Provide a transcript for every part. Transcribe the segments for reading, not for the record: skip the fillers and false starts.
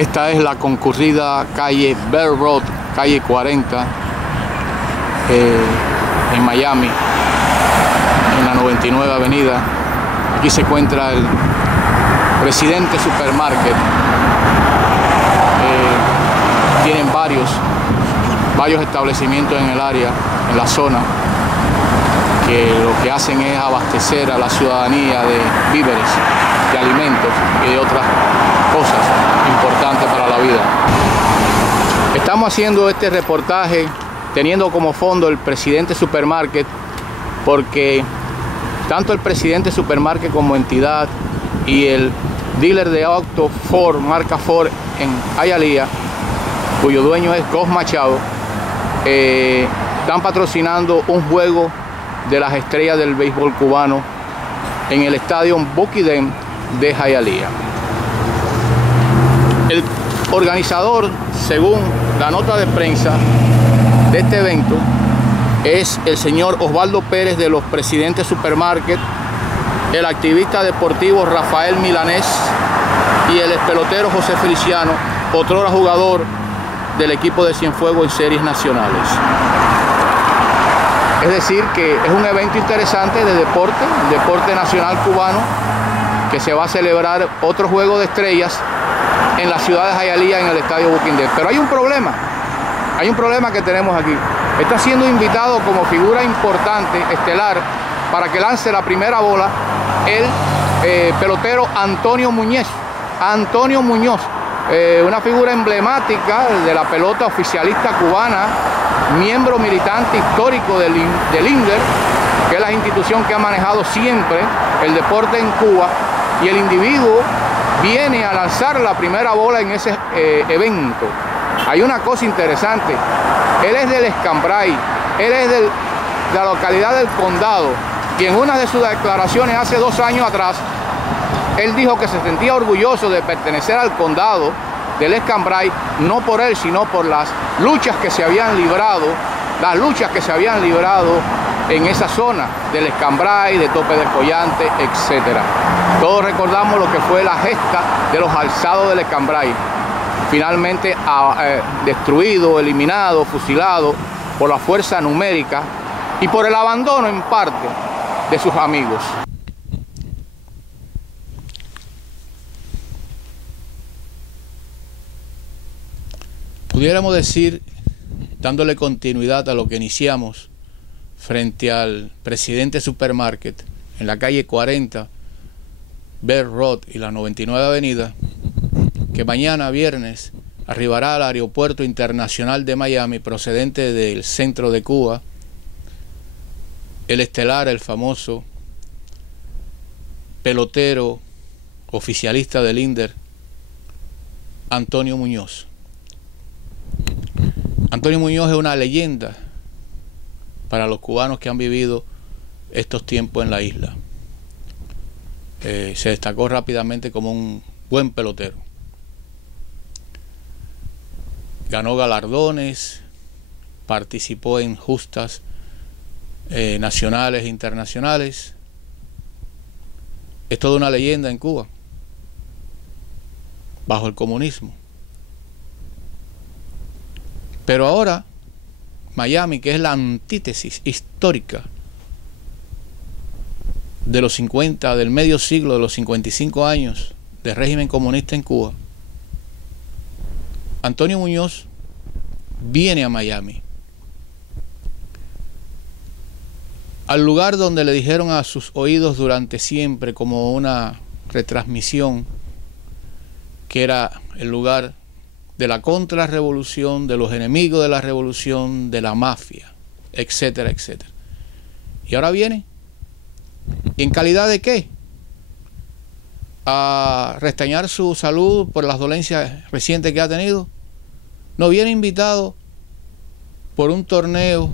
Esta es la concurrida calle Bell Road, calle 40, en Miami, en la 99 Avenida. Aquí se encuentra el Presidente Supermarket. Tienen varios establecimientos en el área, en la zona, que lo que hacen es abastecer a la ciudadanía de víveres, de alimentos y de otras cosas importantes para la vida. Estamos haciendo este reportaje teniendo como fondo el Presidente Supermarket, porque tanto el Presidente Supermarket como entidad y el dealer de auto Ford, marca Ford en Hialeah, cuyo dueño es Ghost Machado, están patrocinando un juego de las estrellas del béisbol cubano en el estadio Bucky Dent de Hialeah. El organizador, según la nota de prensa de este evento, es el señor Osvaldo Pérez de los Presidentes Supermarket, el activista deportivo Rafael Milanés y el pelotero José Feliciano, otrora jugador del equipo de Cienfuegos en series nacionales. Es decir, que es un evento interesante de deporte nacional cubano, que se va a celebrar otro juego de estrellas en la ciudad de Hialeah, en el estadio Bucky Dent. Pero hay un problema que tenemos aquí. Está siendo invitado como figura importante, estelar, para que lance la primera bola el pelotero Antonio Muñoz. Antonio Muñoz, una figura emblemática de la pelota oficialista cubana, miembro militante histórico del INDER, que es la institución que ha manejado siempre el deporte en Cuba, y el individuo viene a lanzar la primera bola en ese evento. Hay una cosa interesante: él es del Escambray, él es de la localidad del Condado, y en una de sus declaraciones hace 2 años atrás, él dijo que se sentía orgulloso de pertenecer al Condado del Escambray, no por él, sino por las luchas que se habían librado, en esa zona del Escambray, de Tope de Collante, etc. Todos recordamos lo que fue la gesta de los alzados del Escambray, finalmente destruido, eliminado, fusilado por la fuerza numérica y por el abandono en parte de sus amigos. Pudiéramos decir, dándole continuidad a lo que iniciamos frente al Presidente Supermarket en la calle 40, Bell Road y la 99 Avenida, que mañana viernes arribará al Aeropuerto Internacional de Miami, procedente del centro de Cuba, el estelar, el famoso pelotero oficialista del INDER, Antonio Muñoz. Antonio Muñoz es una leyenda para los cubanos que han vivido estos tiempos en la isla. Se destacó rápidamente como un buen pelotero. Ganó galardones, participó en justas nacionales e internacionales. Es toda una leyenda en Cuba, bajo el comunismo. Pero ahora, Miami, que es la antítesis histórica de los 50, del medio siglo, de los 55 años de régimen comunista en Cuba, Antonio Muñoz viene a Miami, al lugar donde le dijeron a sus oídos durante siempre, como una retransmisión, que era el lugar de la contrarrevolución, de los enemigos de la revolución, de la mafia, etcétera, etcétera. Y ahora viene, ¿en calidad de qué? A restañar su salud por las dolencias recientes que ha tenido. No, viene invitado por un torneo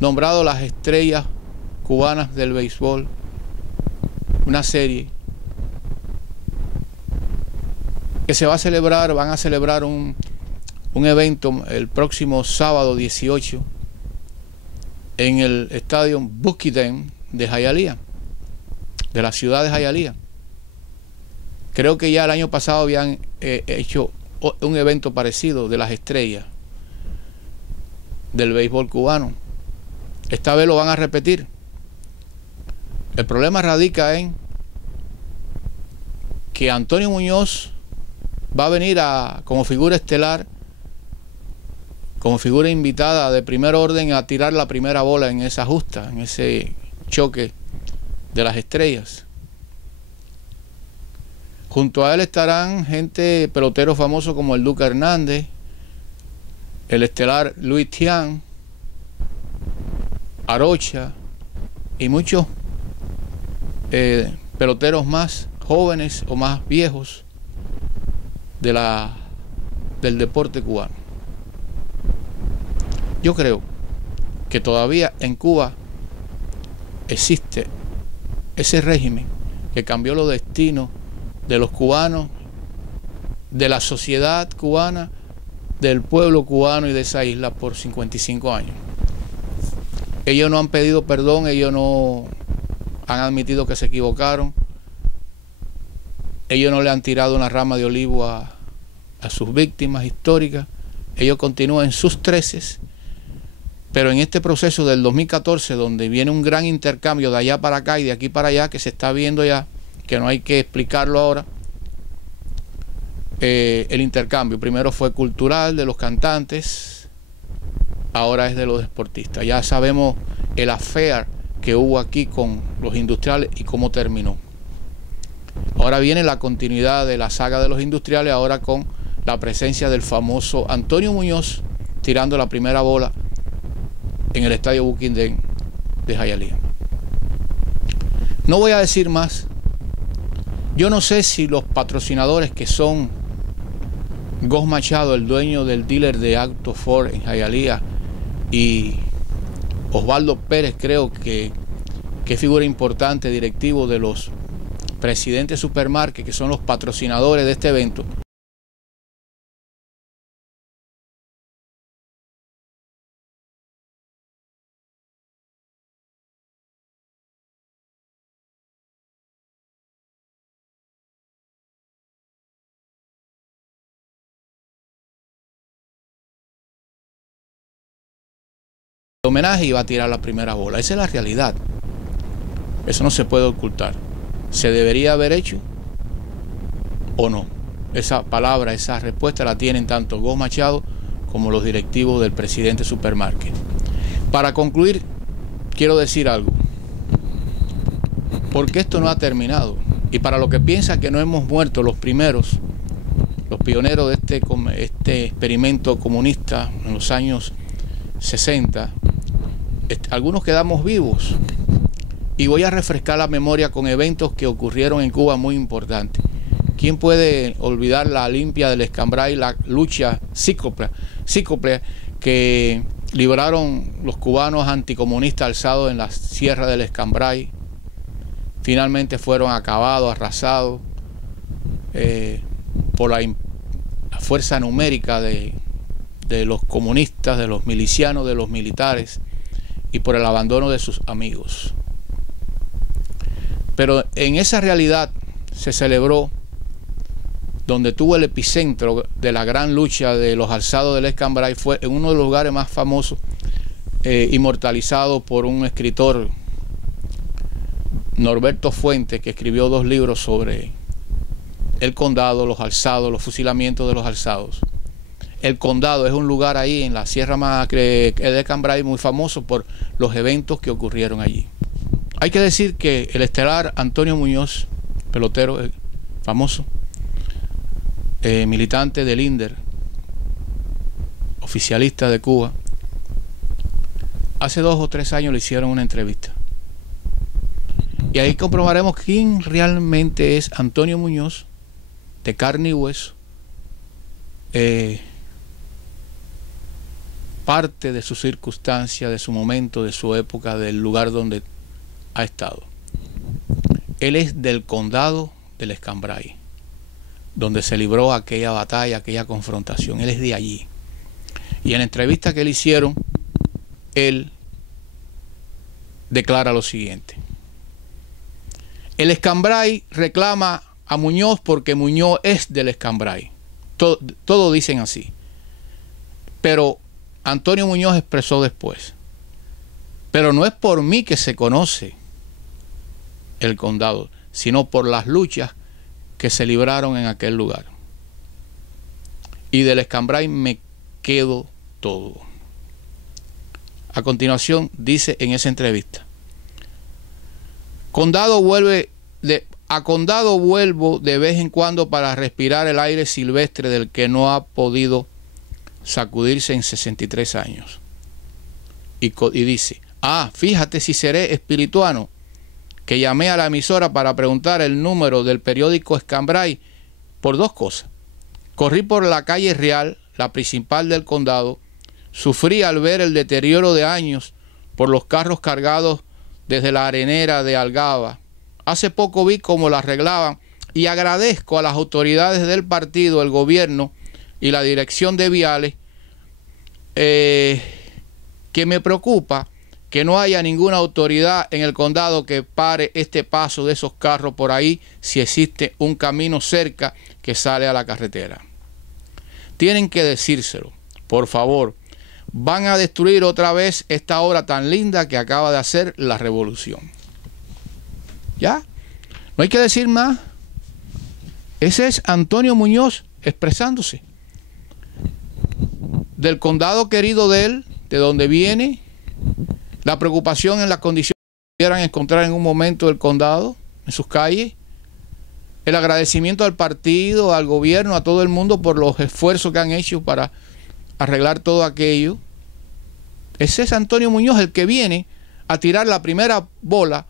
nombrado Las Estrellas Cubanas del Béisbol, una serie que se va a celebrar. Van a celebrar un evento el próximo sábado 18 en el estadio Bucky Dent de Hialeah, de la ciudad de Hialeah. Creo que ya el año pasado habían hecho un evento parecido de las estrellas del béisbol cubano. Esta vez lo van a repetir. El problema radica en que Antonio Muñoz va a venir como figura estelar, como figura invitada de primer orden, a tirar la primera bola en esa justa, en ese choque de las estrellas. Junto a él estarán peloteros famosos como el Duque Hernández, el estelar Luis Tiant, Arocha y muchos peloteros más jóvenes o más viejos del deporte cubano. Yo creo que todavía en Cuba existe ese régimen que cambió los destinos de los cubanos, de la sociedad cubana, del pueblo cubano y de esa isla por 55 años. Ellos no han pedido perdón, ellos no han admitido que se equivocaron, ellos no le han tirado una rama de olivo a sus víctimas históricas, ellos continúan en sus treces, pero en este proceso del 2014, donde viene un gran intercambio de allá para acá y de aquí para allá, que se está viendo ya, que no hay que explicarlo ahora, el intercambio primero fue cultural de los cantantes, ahora es de los deportistas. Ya sabemos el affair que hubo aquí con los industriales y cómo terminó. Ahora viene la continuidad de la saga de los industriales, ahora con la presencia del famoso Antonio Muñoz tirando la primera bola en el estadio Buquindén de Hialeah. No voy a decir más. Yo no sé si los patrocinadores que son Gos Machado, el dueño del dealer de Auto Ford en Hialeah, y Osvaldo Pérez, creo que figura importante, directivo de los Presidentes Supermarket, que son los patrocinadores de este evento, homenaje, y va a tirar la primera bola. Esa es la realidad. Eso no se puede ocultar. ¿Se debería haber hecho o no? Esa palabra, esa respuesta la tienen tanto Gos Machado como los directivos del Presidente Supermarket. Para concluir, quiero decir algo. Porque esto no ha terminado. Y para los que piensan que no hemos muerto los primeros, los pioneros de este experimento comunista en los años 60, algunos quedamos vivos, y voy a refrescar la memoria con eventos que ocurrieron en Cuba muy importantes. ¿Quién puede olvidar la limpia del Escambray, la lucha cíclope que libraron los cubanos anticomunistas alzados en la sierra del Escambray? Finalmente fueron acabados, arrasados por la fuerza numérica de los comunistas, de los milicianos, de los militares, y por el abandono de sus amigos. Pero en esa realidad se celebró, donde tuvo el epicentro de la gran lucha de los alzados del Escambray, fue en uno de los lugares más famosos, inmortalizado por un escritor, Norberto Fuentes, que escribió 2 libros sobre el condado, los alzados, los fusilamientos de los alzados. El condado es un lugar ahí en la Sierra Madre de Escambray muy famoso por los eventos que ocurrieron allí. Hay que decir que el estelar Antonio Muñoz, pelotero famoso, militante del INDER, oficialista de Cuba, hace 2 o 3 años le hicieron una entrevista. Y ahí comprobaremos quién realmente es Antonio Muñoz, de carne y hueso, parte de su circunstancia, de su momento, de su época, del lugar donde ha estado. Él es del condado del Escambray, donde se libró aquella batalla, aquella confrontación. Él es de allí. Y en la entrevista que le hicieron, él declara lo siguiente: el Escambray reclama a Muñoz porque Muñoz es del Escambray. Todo dicen así. Pero Antonio Muñoz expresó después: pero no es por mí que se conoce el condado, sino por las luchas que se libraron en aquel lugar. Y del Escambray me quedo todo. A continuación dice en esa entrevista: a Condado vuelvo de vez en cuando para respirar el aire silvestre del que no ha podido sacudirse en 63 años. Y dice: fíjate si seré espirituano, que llamé a la emisora para preguntar el número del periódico Escambray por dos cosas. Corrí por la calle Real, la principal del condado, sufrí al ver el deterioro de años por los carros cargados desde la arenera de Algaba. Hace poco vi cómo la arreglaban y agradezco a las autoridades del partido, el gobierno y la dirección de viales, que me preocupa que no haya ninguna autoridad en el condado que pare este paso de esos carros por ahí si existe un camino cerca que sale a la carretera. Tienen que decírselo, por favor. Van a destruir otra vez esta obra tan linda que acaba de hacer la revolución. ¿Ya? No hay que decir más. Ese es Antonio Muñoz expresándose. Del condado querido de él, de donde viene, la preocupación en las condiciones que pudieran encontrar en un momento el condado, en sus calles, el agradecimiento al partido, al gobierno, a todo el mundo por los esfuerzos que han hecho para arreglar todo aquello. Ese es Antonio Muñoz, el que viene a tirar la primera bola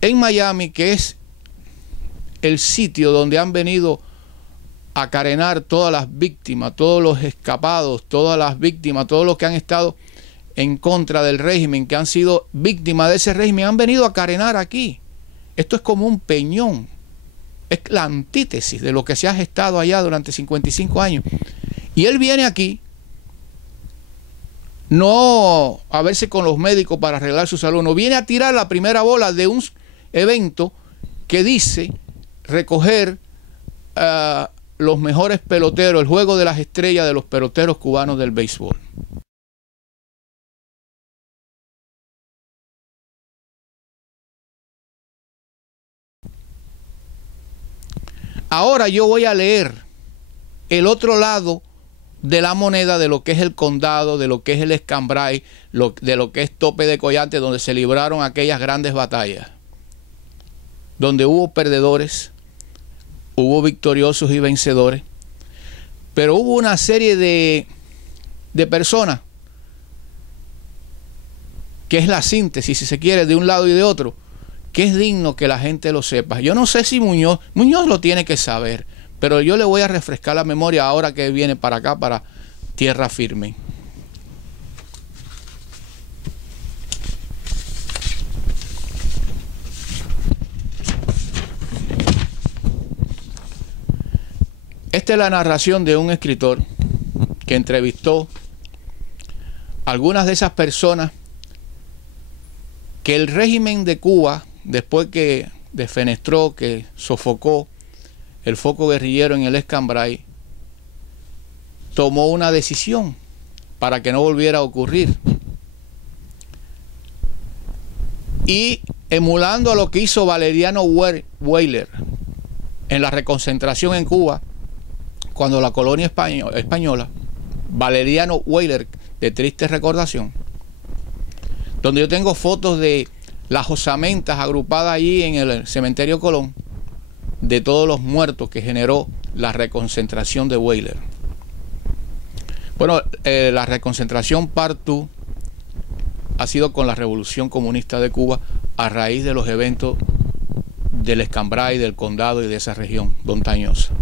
en Miami, que es el sitio donde han venido a carenar todas las víctimas, todos los escapados, todas las víctimas, todos los que han estado en contra del régimen, que han sido víctimas de ese régimen, han venido a carenar aquí. Esto es como un peñón. Es la antítesis de lo que se ha gestado allá durante 55 años. Y él viene aquí no a verse con los médicos para arreglar su salud, no, viene a tirar la primera bola de un evento que dice recoger los mejores peloteros, el juego de las estrellas de los peloteros cubanos del béisbol. Ahora yo voy a leer el otro lado de la moneda de lo que es el condado, de lo que es el Escambray, de lo que es Tope de Collante, donde se libraron aquellas grandes batallas, donde hubo perdedores, hubo victoriosos y vencedores, pero hubo una serie de personas que es la síntesis, si se quiere, de un lado y de otro, que es digno que la gente lo sepa. Yo no sé si Muñoz lo tiene que saber, pero yo le voy a refrescar la memoria ahora que viene para acá, para tierra firme. Esta es la narración de un escritor que entrevistó a algunas de esas personas que el régimen de Cuba, después que defenestró, que sofocó el foco guerrillero en el Escambray, tomó una decisión para que no volviera a ocurrir. Y emulando a lo que hizo Valeriano Weyler en la reconcentración en Cuba, cuando la colonia española, Valeriano Weyler, de triste recordación, donde yo tengo fotos de las osamentas agrupadas allí en el cementerio Colón, de todos los muertos que generó la reconcentración de Weyler. Bueno, la reconcentración Part 2 ha sido con la Revolución Comunista de Cuba a raíz de los eventos del Escambray, del condado y de esa región montañosa,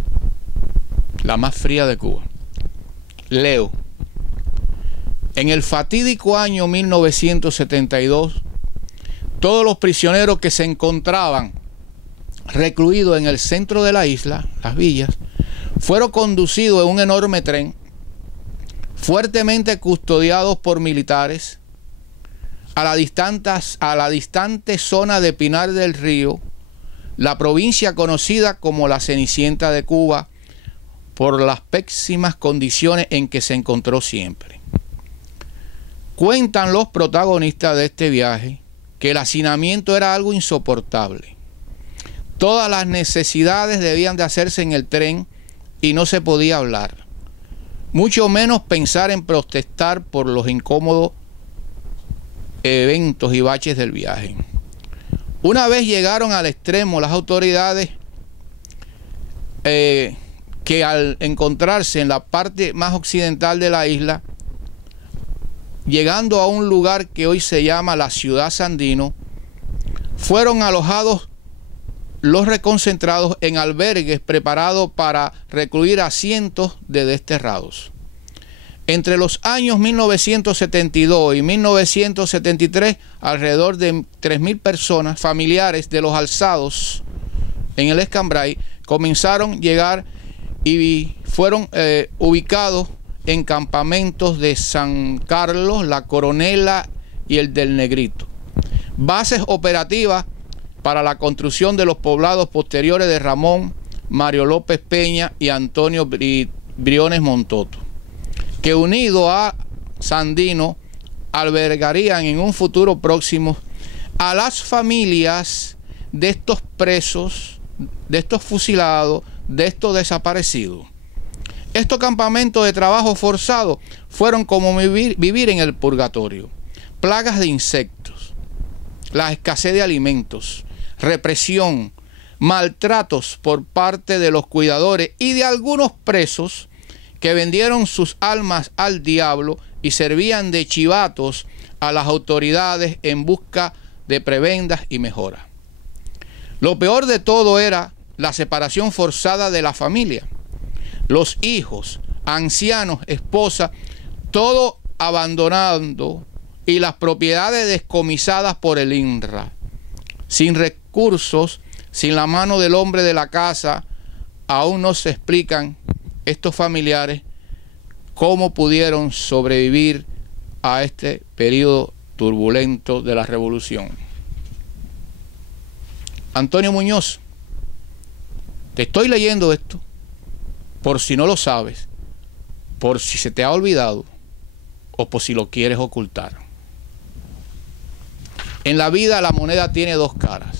la más fría de Cuba. Leo: en el fatídico año 1972, todos los prisioneros que se encontraban recluidos en el centro de la isla, las villas, fueron conducidos en un enorme tren, fuertemente custodiados por militares, a la distante zona de Pinar del Río, la provincia conocida como la Cenicienta de Cuba por las pésimas condiciones en que se encontró siempre. Cuentan los protagonistas de este viaje que el hacinamiento era algo insoportable. Todas las necesidades debían de hacerse en el tren y no se podía hablar, mucho menos pensar en protestar por los incómodos eventos y baches del viaje. Una vez llegaron al extremo las autoridades, que al encontrarse en la parte más occidental de la isla, llegando a un lugar que hoy se llama la Ciudad Sandino, fueron alojados los reconcentrados en albergues preparados para recluir a cientos de desterrados. Entre los años 1972 y 1973, alrededor de 3.000 personas, familiares de los alzados en el Escambray, comenzaron a llegar y fueron ubicados en campamentos de San Carlos, La Coronela y el del Negrito. Bases operativas para la construcción de los poblados posteriores de Ramón, Mario López Peña y Antonio Briones Montoto, que unido a Sandino albergarían en un futuro próximo a las familias de estos presos, de estos fusilados, de estos desaparecidos. Estos campamentos de trabajo forzado fueron como vivir en el purgatorio. Plagas de insectos, la escasez de alimentos, represión, maltratos por parte de los cuidadores y de algunos presos que vendieron sus almas al diablo y servían de chivatos a las autoridades en busca de prebendas y mejoras. Lo peor de todo era la separación forzada de la familia. Los hijos, ancianos, esposas, todo abandonando y las propiedades descomisadas por el INRA. Sin recursos, sin la mano del hombre de la casa, aún no se explican estos familiares cómo pudieron sobrevivir a este periodo turbulento de la revolución. Antonio Muñoz, te estoy leyendo esto por si no lo sabes, por si se te ha olvidado o por si lo quieres ocultar. En la vida la moneda tiene dos caras.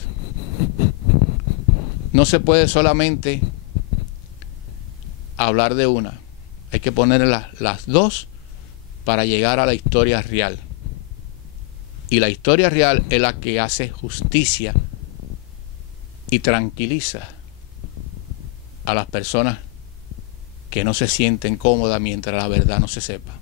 No se puede solamente hablar de una. Hay que poner las dos para llegar a la historia real. Y la historia real es la que hace justicia y tranquiliza a las personas que no se sienten cómodas mientras la verdad no se sepa.